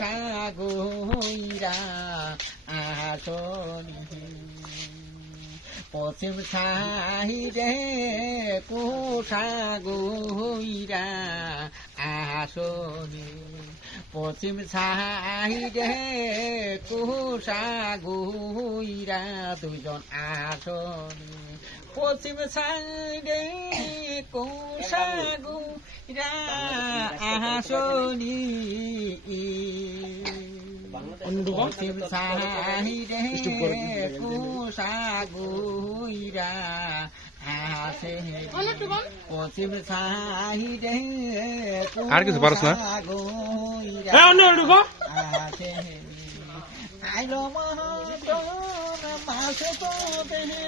কুশাগুইরা আসনি পশ্চিম সাইডে কুশাগুইরা আসনি পশ্চিম সাইডে কুশাগুইরা দুজন আসনি পশ্চিম সাইডে কুশাগুইরা আসনি পশ্চিম সাইডে কুশাগুইরা আসে পশ্চিম সাইডে কুশাগুইরা আসে আইলো মহাজন মাসে তো দেহে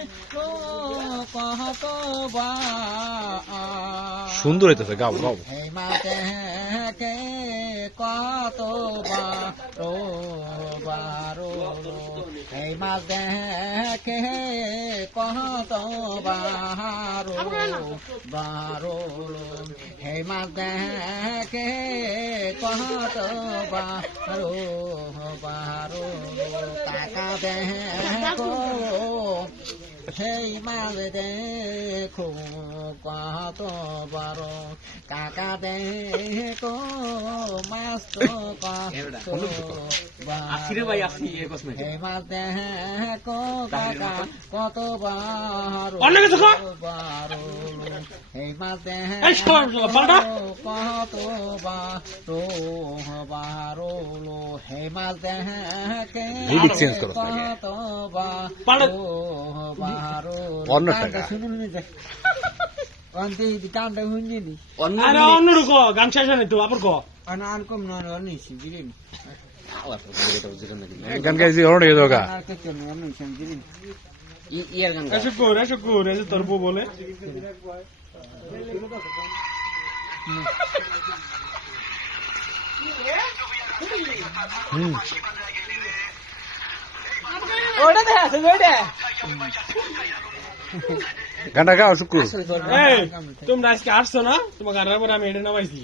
কহত বা সুন্দর হইতেছে গাও গাও হে মাতে কে কত বারো হে মাতে কে কত বারো হে মাতে কে কত বারো কাকা দেখো সেই মাল দেখো কত বড় কাকা দেখো মাছ তো সেই মাছ দেখো কাকা কত বড় সেই মাছ দেখো কত বারো সেই মাছ দেখে কত অন্য টাকা গানটা শুনি নি গান শেষ হয় তো আবার আর কম নিছি বিরিয়ানি গান গাইছি অন্য দোকা ইয়ার গান শুকুর এসে তোর বউ বলে ওটা দেখা আছে ওইটা গানটা গাও শুকুর তোমরা আজকে আসছো না তোমার গানের পরে আমি এটা নামাইছি